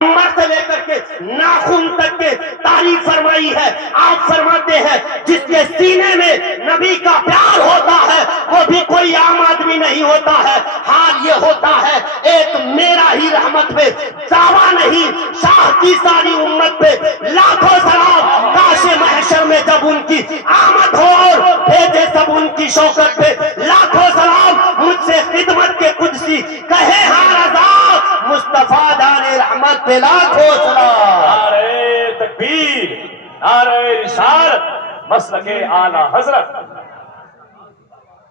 کمر سے لے کر کے ناخن تک کے تعریف فرمائی ہے. آپ فرماتے ہیں جس کے سینے میں نبی کا پیار ہوتا ہے وہ بھی کوئی عام آدمی نہیں ہوتا ہے. حال یہ ہوتا ہے ایک میرا ہی رحمت پہ دعویٰ نہیں، شاہ کی ساری امت پہ لاکھوں سلام. کاش محشر میں جب ان کی آمد ہو اور بھیجے سب ان کی شوکت پہ لاکھوں سلام. مجھ سے خدمت کے قدسی کہے ہاں رضا، مصطفیٰ دان رحمت پہ لاکھوں سلام. نعرہ تکبیر، نعرہ رسالت، مسلک اعلی حضرت.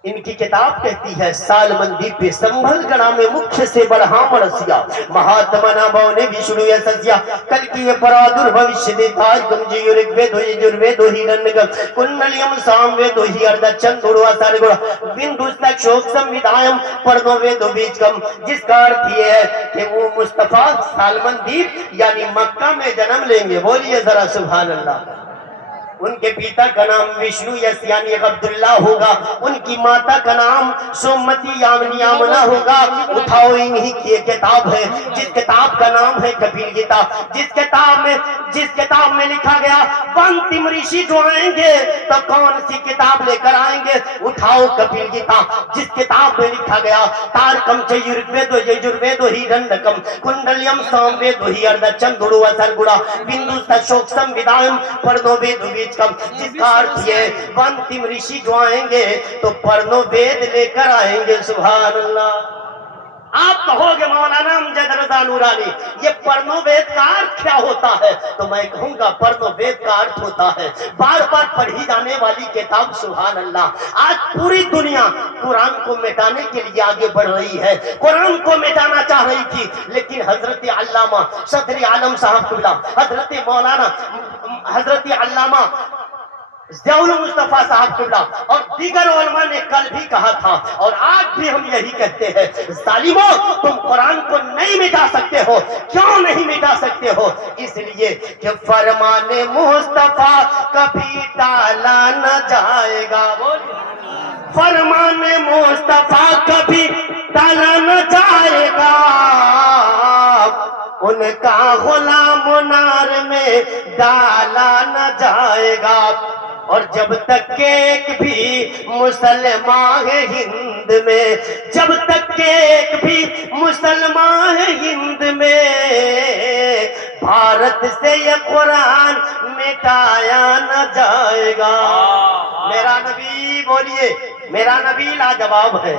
ان کی کتاب کہتی ہے سالمندی پہ سنبھل گنا میں مکھ سے برہام رسیا مہاتما ناباؤ نے وشنو یا سسیا کل کی یہ پرادر بھوشیہ دیتاج گمجی یورک ویدو یجرویدو ہی رنگم کنلیم سام ویدو ہی اردہ چندڑو آسار گوڑا وندوستک شوک سمویدائم پردو ویدو بیچ کم. جس کا ارتھ یہ ہے کہ وہ مصطفیٰ سالمندی یعنی مکہ میں جنم لیں گے. بولیے ذرا سبحان اللہ. ان کے پیتا کا نام وشنو یس یعنی عبداللہ ہوگا، ان کی ماتا کا نام سومتی یامنی آمنہ ہوگا. اٹھاؤ انہی کی کتاب ہے جس کتاب کا نام ہے کپیل گیتا، جس کتاب میں لکھا گیا وانتم رشی جو آئیں گے تو کون سی کتاب لے کر آئیں گے. اٹھاؤ کپیل گیتا جس کتاب میں لکھا گیا تارکم چیورک یجرویدو ہی رنڈکم کنڈلیم سام ویدو ہی اردہ چندڑو اثر گڑا بندوستک شوک سمویدائم پردو ویدو بیچ کم. جس کا ارتھ یہ وانتم رشی جو آئیں گے تو پرنو وید لے کر آئیں گے. سبحان اللہ. آپ کہو گے مولانا امجد رضا نورانی یہ پرنو وید کا ارتھ کیا ہوتا ہے؟ تو میں کہوں گا پرنو وید کا ارتھ ہوتا ہے بار بار پڑھی جانے والی کتاب. سبحان اللہ. آج پوری دنیا قرآن کو مٹانے کے لیے آگے بڑھ رہی ہے، قرآن کو مٹانا چاہ رہی تھی، لیکن حضرت علامہ صدر عالم صاحب قبلہ، حضرت مولانا حضرت علامہ ضیاء المصطفیٰ صاحب قبلہ اور دیگر علماء نے کل بھی کہا تھا اور آج بھی ہم یہی کہتے ہیں ظالموں تم قرآن کو نہیں مٹا سکتے ہو. کیوں نہیں مٹا سکتے ہو؟ اس لیے کہ فرمان مصطفیٰ کبھی ٹالا نہ جائے گا. فرمان مصطفیٰ کبھی ٹالا نہ جائے گا، ان کا غلام نار میں ڈالا نہ جائے گا. اور جب تک کہ ایک بھی مسلمان ہے ہند میں، جب تک کہ ایک بھی مسلمان ہے ہند میں، بھارت سے یہ قرآن مٹایا نہ جائے گا. میرا نبی، بولیے میرا نبی لاجواب ہے،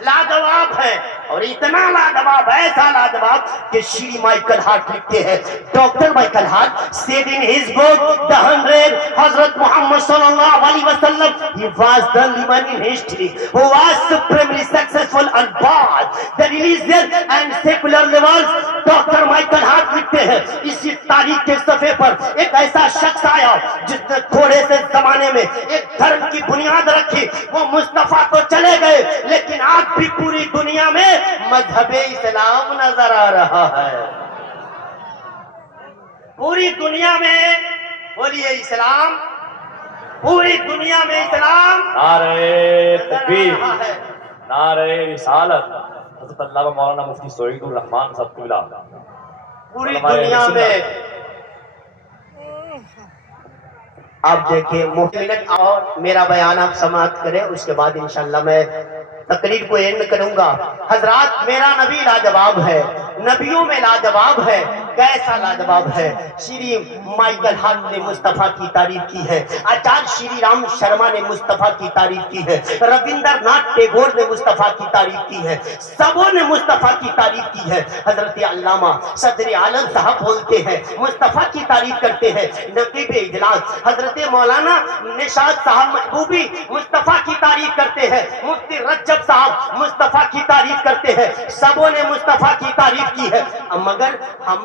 لاجواب ہے. اور اتنا لاجواب، ایسا لاجواب کہ شری مائیکل ہارٹ لکھتے ہیں. Doctor Michael Hart said in his book The 100 حضرت محمد صلی اللہ علیہ وسلم he was the only man in history who was supremely successful on both the religious and secular levels. Doctor Michael Hart لکھتے ہیں اسی تاریخ کے صفحے پر ایک ایسا شخص آیا جس نے تھوڑے سے زمانے میں ایک دھرم کی بنیاد رکھی. وہ مصطفیٰ تو چلے گئے لیکن آج بھی پوری دنیا میں مذہب اسلام نظر آ رہا ہے. پوری دنیا میں بولیے اسلام، پوری دنیا میں اسلام نعرہ تکبیر، نعرہ رسالت. حضرت علامہ مولانا مفتی سعید الرحمان صاحب قبلہ. پوری دنیا میں آپ دیکھیں محمد اور میرا بیان آپ سماعت کریں، اس کے بعد انشاءاللہ میں تقریر کو اینڈ کروں گا. حضرات میرا نبی لاجواب ہے، نبیوں میں لاجواب ہے. کیسا لاجواب ہے؟ شری مائیکل ہارٹ نے مصطفیٰ کی تعریف کی ہے، آچار شری رام شرما نے مصطفیٰ کی تعریف کی ہے، ربندر ناتھ ٹیگور نے مصطفیٰ کی تعریف کی ہے، سبوں نے مصطفیٰ کی تعریف کی ہے. حضرت علامہ صدر عالم صاحب بولتے ہیں، مصطفیٰ کی تعریف کرتے ہیں. نقیب اجلاس حضرت مولانا نشاط صاحب محبوبی مصطفیٰ کی تعریف کرتے ہیں، مفتی رجب صاحب مصطفیٰ کی تعریف کرتے ہیں. سبوں نے مصطفیٰ کی تعریف کی ہے. مگر ہم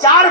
4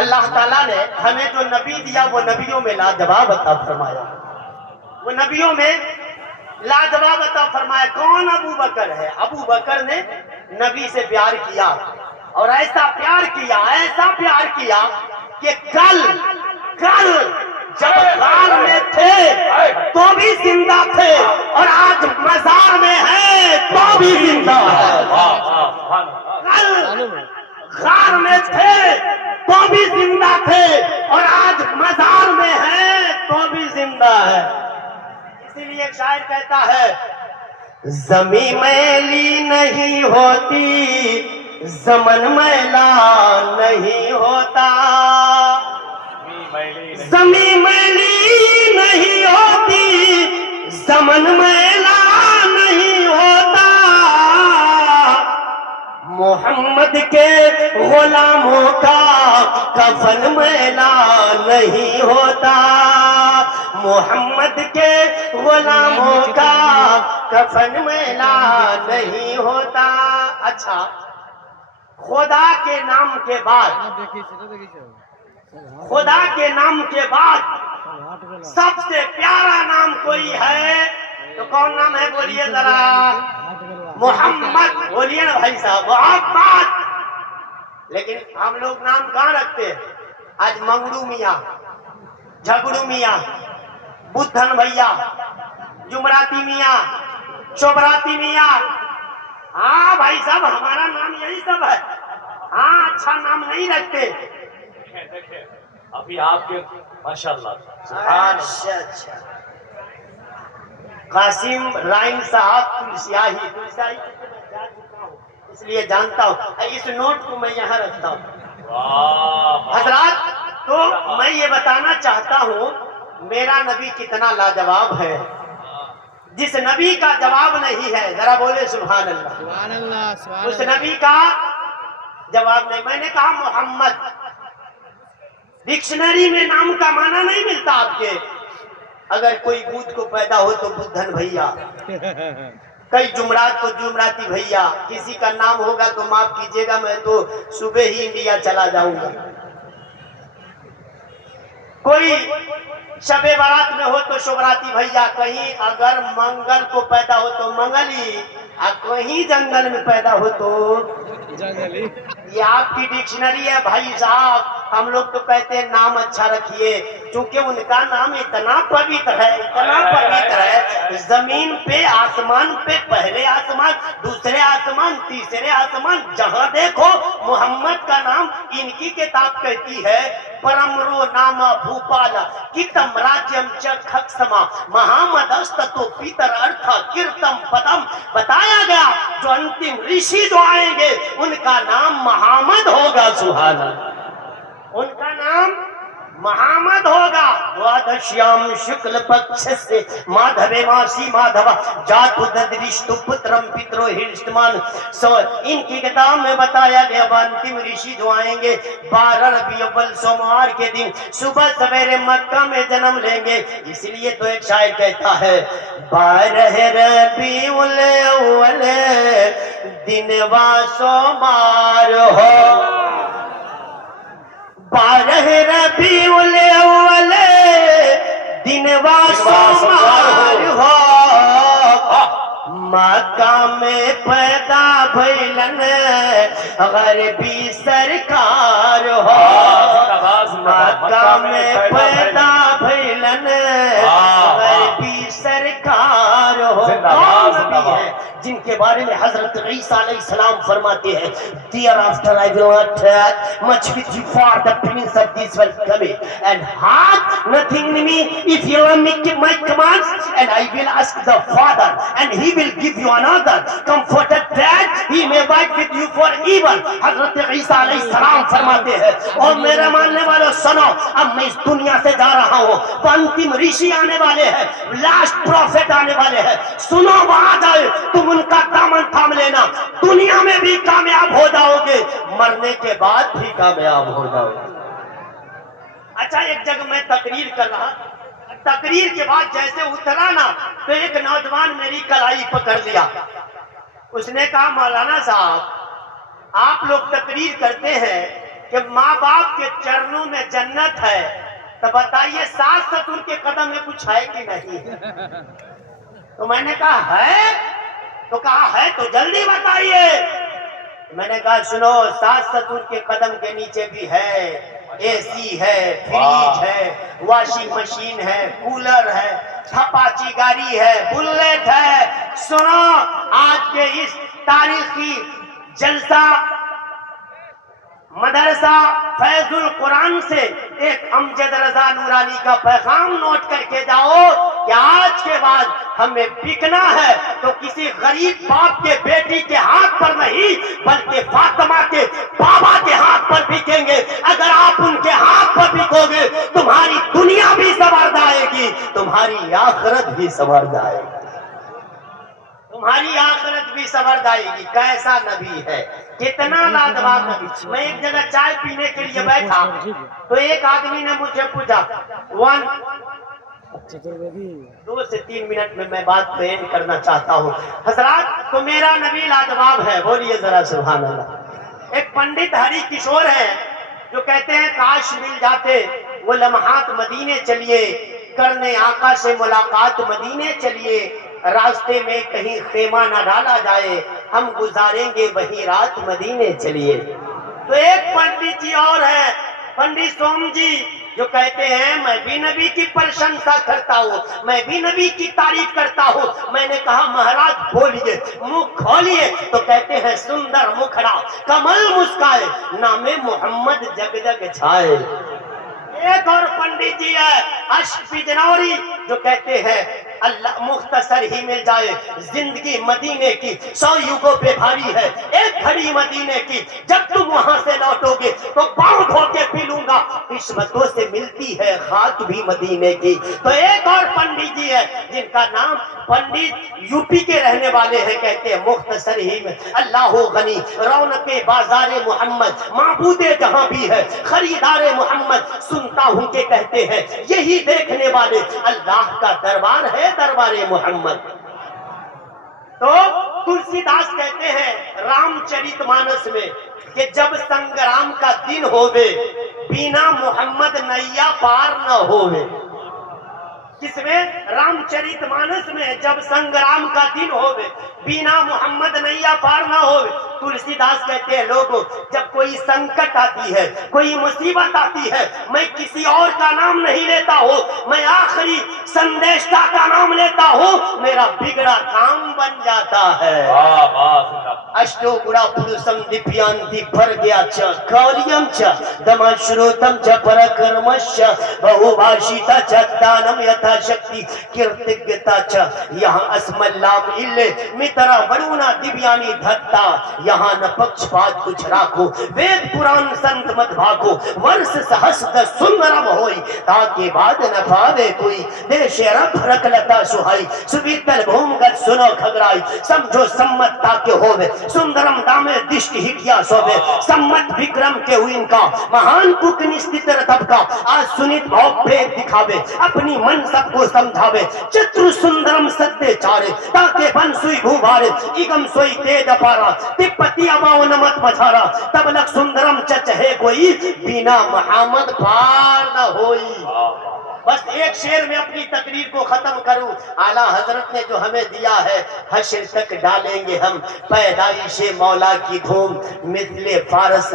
اللہ تعالیٰ نے ہمیں جو نبی دیا وہ نبیوں میں لاجواب عطا فرمایا، وہ نبیوں میں لاجواب عطا فرمایا۔ کون ابو بکر ہے؟ ابو بکر نے نبی سے پیار کیا، اور ایسا پیار کیا کہ کل جب غار میں تھے تو بھی زندہ تھے، اور آج مزار میں ہے تو بھی زندہ ہے۔ کل غار میں تھے تو بھی زندہ تھے، اور آج مزار میں ہے تو بھی زندہ ہے۔ اسی لیے ایک شاعر کہتا ہے، زمین میلی نہیں ہوتی، زمن میلا نہیں ہوتا، زمین میلی نہیں ہوتی، زمن میلا نہیں ہوتا، محمد کے غلاموں کا کفن میلا نہیں ہوتا، محمد کے غلاموں کا کفن میلا نہیں ہوتا۔ اچھا، خدا کے نام کے بعد سب سے پیارا نام کوئی ہے تو کون نام ہے؟ بولیے ذرا، محمد۔ بولیے نا بھائی صاحب، محمد۔ لیکن ہم لوگ نام کہاں رکھتے ہیں؟ آج منگڑو میاں، جھگڑو میاں، بدھن بھیا، جمراتی میاں، شبراتی میاں۔ ہاں بھائی صاحب، ہمارا نام یہی سب ہے۔ ہاں، اچھا نام نہیں رکھتے۔ دیکھیں ابھی آپ کے ماشاءاللہ سبحان اچھا اچھا، قاسم رائن صاحب تلسیاہی سے میں جا چکا ہوں، اس لیے جانتا ہوں۔ اس نوٹ کو میں یہاں رکھتا ہوں واہ حضرات۔ تو میں یہ بتانا چاہتا ہوں میرا نبی کتنا لاجواب ہے۔ جس نبی کا جواب نہیں ہے، ذرا بولے سبحان اللہ۔ سبحان اللہ، سبحان اس اللہ۔ نبی کا جواب نہیں۔ میں نے کہا محمد، ڈکشنری میں نام کا معنی نہیں ملتا آپ کے۔ اگر کوئی بدھ کو پیدا ہو تو بدھن بھیا، کئی جمعرات کو جمعراتی بھیا، کسی کا نام ہوگا تو معاف کیجیے گا، میں تو صبح ہی انڈیا چلا جاؤں گا۔ کوئی شب بارات میں ہو تو شبراتی بھیا، کہیں اگر منگل کو پیدا ہو تو منگلی، اور کہیں جنگل میں پیدا ہو تو جنگلی۔ یہ آپ کی ڈکشنری ہے بھائی صاحب۔ ہم لوگ تو کہتے ہیں نام اچھا رکھیے، چونکہ ان کا نام اتنا پوتر ہے، اتنا پوتر ہے، زمین پہ آسمان پہ پہلے آسمان، دوسرے آسمان، تیسرے آسمان، جہاں دیکھو محمد کا نام۔ ان کی کتاب کہتی ہے پرمرو ناما بھوپالا کتم راجیم چکھسما مہامدستو پیتر ارتھا کرتم پدم۔ بتایا گیا جو انتم رشی جو آئیں گے ان کا نام محمد ہوگا۔ سبحان اللہ، ان کا نام محمد ہوگا۔ دوادشیام شکل پکش سے مادھوے ماسی مادھوا جاتو ددرشتو پترم پترو ہرشتمان۔ ان کی کتاب میں بتایا گیا انتم رشی جو آئیں گے 12 ربیع الاول سوموار کے دن صبح سویرے مکہ میں جنم لیں گے۔ اس لیے تو ایک شاعر کہتا ہے 12 ربیع الاول دن وا سوموار ہو، 12 ربیع الاول دن وا سوموار ہو، مکہ میں پیدا بھیلن غربی سرکار ہو، مکہ میں پیدا بھیلن غربی سرکار ہو۔ کون نبی ہے جن کے بارے میں حضرت عیسیٰ علیہ السلام فرماتے ہیں Thereafter I will not talk much with you for the prince of this world coming and have nothing in me if you will make my commands and I will ask the Father and he will give you another comforter that he may abide with you for even۔ حضرت عیسیٰ علیہ السلام فرماتے ہیں اور میرے ماننے والوں سنو، اب میں اس دنیا سے جا رہا ہوں تو انتم رشی آنے والے ہیں، لاسٹ پروفیٹ آنے والے ہیں، سنو وہ آ جائے تم ان کا دامن تھام لینا، دنیا میں بھی کامیاب ہو جاؤ گے، مرنے کے بعد بھی کامیاب ہو جاؤ گے۔ اچھا، ایک جگہ میں تقریر کر رہا، تقریر کے بعد جیسے اترا نا تو ایک نوجوان میری کلائی پکڑ لیا۔ اس نے کہا مولانا صاحب آپ لوگ تقریر کرتے ہیں کہ ماں باپ کے چرنوں میں جنت ہے، تو بتائیے ساس سسر کے قدم میں کچھ ہے کہ نہیں؟ تو میں نے کہا ہے، تو کہا ہے تو جلدی بتائیے۔ میں نے کہا سنو، ساس سسر کے قدم کے نیچے بھی ہے، اے سی ہے، فریج ہے، واشنگ مشین ہے، کولر ہے، تھپاچی گاڑی ہے، بلیٹ ہے۔ سنو، آج کے اس تاریخی جلسہ مدرسہ فیض القرآن سے ایک امجد رضا نورانی کا پیغام نوٹ کر کے جاؤ کہ آج کے بعد ہمیں بکنا ہے تو کسی غریب باپ کے بیٹی کے ہاتھ پر نہیں، بلکہ فاطمہ کے بابا کے ہاتھ پر بکیں گے۔ اگر آپ ان کے ہاتھ پر بکو گے، تمہاری دنیا بھی سنور جائے گی، تمہاری آخرت بھی سنور جائے گی، تمہاری آخرت بھی سنور جائے گی۔ کیسا نبی ہے، کتنا لاجواب نبی۔ میں ایک جگہ چائے پینے کے لیے بیٹھا تو ایک آدمی نے مجھے پوچھا 2 سے 3 منٹ میں بات پلین کرنا چاہتا ہوں۔ حضرات، تو میرا نبی لاجواب ہے، بولیے ذرا سبحان اللہ۔ ایک پنڈت ہری کشور ہے جو کہتے ہیں کاش مل جاتے وہ لمحات، مدینے چلیے کرنے آقا سے ملاقات، مدینے چلیے راستے میں کہیں خیمہ نہ ڈالا جائے، ہم گزاریں گے وہی رات، مدینے چلیے۔ تو ایک پنڈت جی اور ہے، پنڈت سوم جی، جو کہتے ہیں میں بھی نبی کی پرشنسا کرتا ہوں، میں بھی نبی کی تعریف کرتا ہوں۔ میں نے کہا مہاراج بولیے، منہ کھولیے، تو کہتے ہیں سندر مکھڑا کمل مسکائے، نام محمد جگ جگ چھائے۔ ایک اور پنڈت جی ہے اشک بجنوری، جو کہتے ہیں اللہ مختصر ہی مل جائے زندگی مدینے کی 100 یوگوں پہ بھاری ہے، ایک گھڑی مدینے کی، جب تم وہاں سے لوٹو گے تو پاؤں دھو کے پی لوں گا، قسمتوں سے ملتی ہے خاک بھی مدینے کی۔ تو ایک اور پنڈت جی ہے جن کا نام پنڈت یو پی کے رہنے والے ہیں، کہتے ہیں مختصر ہی میں اللہ غنی رونق بازار محمد، معبود جہاں بھی ہے خریدار محمد، سنتا ہوں کہ کہتے ہیں یہی دیکھنے والے اللہ کا دربار ہے، دربار محمد۔ تو تلسی داس کہتے ہیں رام چرت مانس میں کہ جب سنگرام کا دن ہووے، بینا محمد نیا پار نہ ہووے۔ کس میں؟ رام چرت مانس میں جب سنگرام کا دن ہووے، بینا محمد نیا پار نہ ہووے۔ تلسی داس کہتے ہیں لوگوں، جب کوئی سنکٹ آتی ہے، کوئی مصیبت آتی ہے، میں کسی اور کا نام نہیں لیتا ہوں، میں آخری سندیشتا کا نام لیتا ہوں، میرا بگڑا کام بن جاتا ہے۔ اشٹو گڑا پروسم دیپیانتی بھر گیا چا کالیم چا دماشروتم چا پرکرمش چا بہو بھاشیتا چا دانم یتھا شکتی کیرتگتا چا یہاں اسم اللہ ملے مترا وڑونا دیبیانی دھتا، یہاں نہ پکش پات کچھ راکھو، وید پران سنت مت بھاکو، ورس سہست سندرم ہوئی تاکہ بعد نہ پاوے کوئی، دیش رب رکلتا سہائی سبیتل بھوم گت سنو کھگرائی، سمجھو سمت تاکہ ہوئے سندرم دامے دشک ہٹیا سوے، سمت بکرم کے ہوئی ان کا مہان کک نستر طبقہ، آج سنیت بھاؤ پھیک دکھاوے اپنی منصب کو سمجھاوے، چتر سندرم سدے چارے تاکہ بن سوئی بھوبارے، ایگم سوئی تیج اپارا تپتی اباؤ نمت مچھارا، تب لک سندرم چچہے کوئی بینا محمد پار نہ ہوئی۔ بس ایک شعر میں اپنی تقریر کو ختم کروں۔ اعلیٰ حضرت نے جو ہمیں دیا ہے، حشر تک ڈالیں گے ہم پیدائش مولا کی دھوم، مثل فارس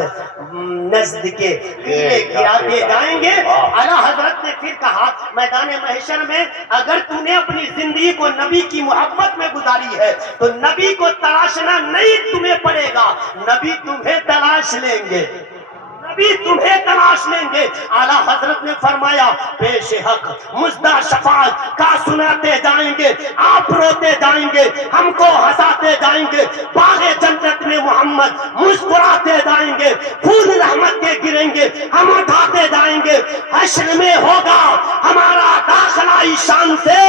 نزد کے قیلے گراتے جائیں گے۔ اعلیٰ حضرت نے پھر کہا میدان محشر میں اگر تو نے اپنی زندگی کو نبی کی محبت میں گزاری ہے تو نبی کو تلاشنا نہیں تمہیں پڑے گا، نبی تمہیں تلاش لیں گے، نبی تمہیں تلاش لیں گے۔ اعلیٰ حضرت نے فرمایا پیش حق مزدہ شفاعت کا سناتے جائیں گے، آپ روتے جائیں گے، ہم کو ہنساتے جائیں گے، باغ جنت میں محمد مسکراتے جائیں گے، پھول رحمت کے گریں گے، ہم اٹھاتے جائیں گے، حشر میں ہوگا ہمارا داخلہ شان سے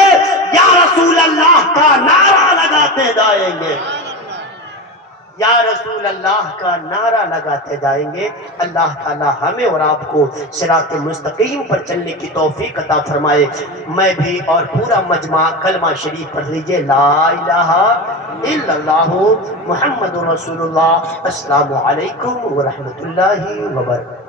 یا رسول اللہ کا نعرہ لگاتے جائیں گے، یا رسول اللہ کا نعرہ لگاتے جائیں گے۔ اللہ تعالی ہمیں اور آپ کو صراط مستقیم پر چلنے کی توفیق عطا فرمائے۔ میں بھی اور پورا مجمع کلمہ شریف پڑھ لیجئے، لا الہ الا اللہ محمد رسول اللہ۔ السلام علیکم ورحمۃ اللہ وبرکاتہ۔